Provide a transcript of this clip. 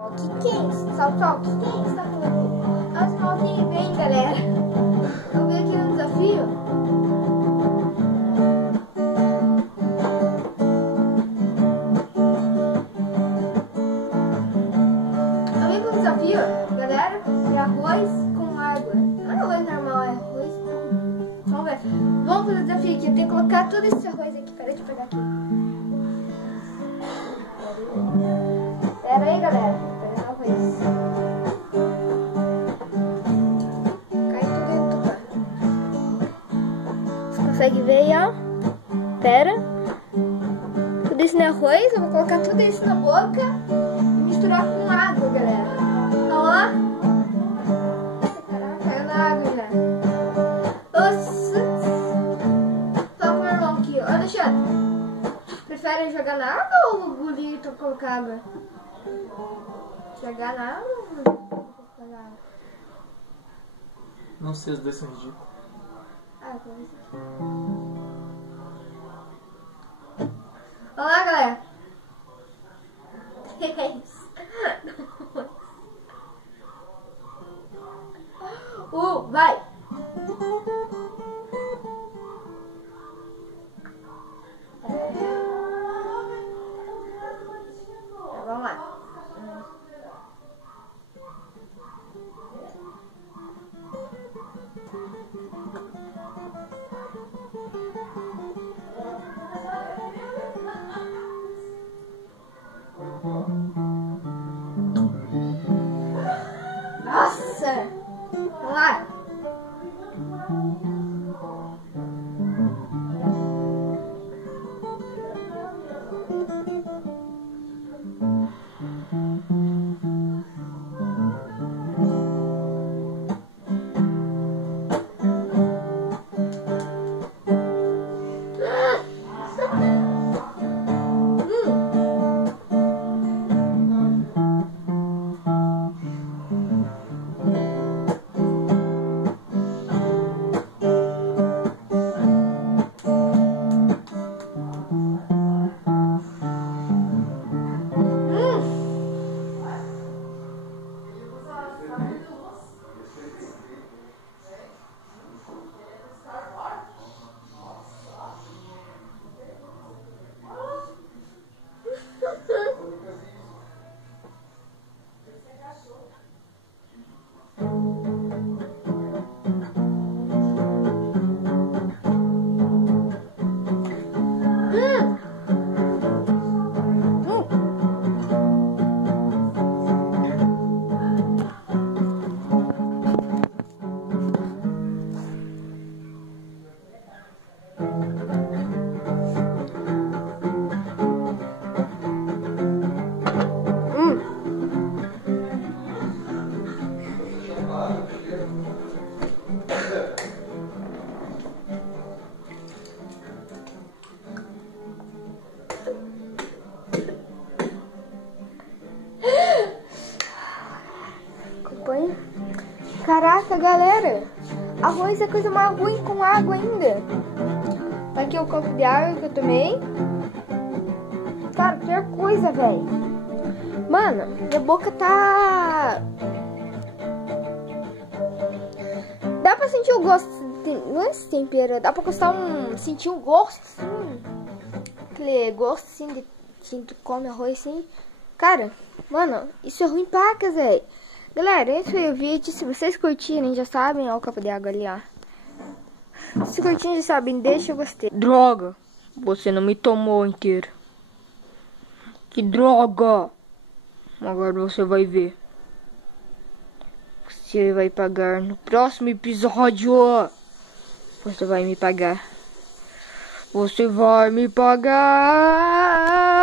O que é isso? Salto, o que é isso? Tá falando? É o sinalzinho bem, galera. Vamos ver aqui no desafio. Eu vim com o desafio, galera, de arroz com água. Não é arroz normal, é arroz com... Vamos ver. Vamos fazer o desafio aqui. Eu tenho que colocar todo esse arroz aqui. Peraí, deixa eu pegar aqui. Pera aí, galera. Pera o arroz. Cai tudo dentro do carro. Você consegue ver aí, ó? Pera. Tudo isso no arroz. Eu vou colocar tudo isso na boca e misturar com água, galera. Então, ó. Caraca, caiu na água já. Nossa. Fala com o meu irmão aqui. Olha, Alexandre. Prefere jogar na água ou engolir e colocar água? Jogar na água ou colocar água? Não sei, os dois são ridículos. Ah, vou ver isso aqui. Olá, galera. É isso. Vai. Vamos lá. Nossa! Vamos lá. Caraca, galera, arroz é a coisa mais ruim com água ainda. Tá aqui o copo de água que eu tomei. Cara, pior coisa, velho. Mano, minha boca tá... Dá pra sentir o gosto, não é esse tempero, dá pra sentir o gosto, assim. Aquele gosto, assim, de quem tu come arroz, assim. Cara, mano, isso é ruim pacas, velho. Galera, esse foi o vídeo. Se vocês curtirem, já sabem, ó, o copo de água ali, ó. Se curtirem, já sabem, deixa o gostei. Droga, você não me tomou inteiro. Que droga. Agora você vai ver. Você vai pagar no próximo episódio. Você vai me pagar. Você vai me pagar.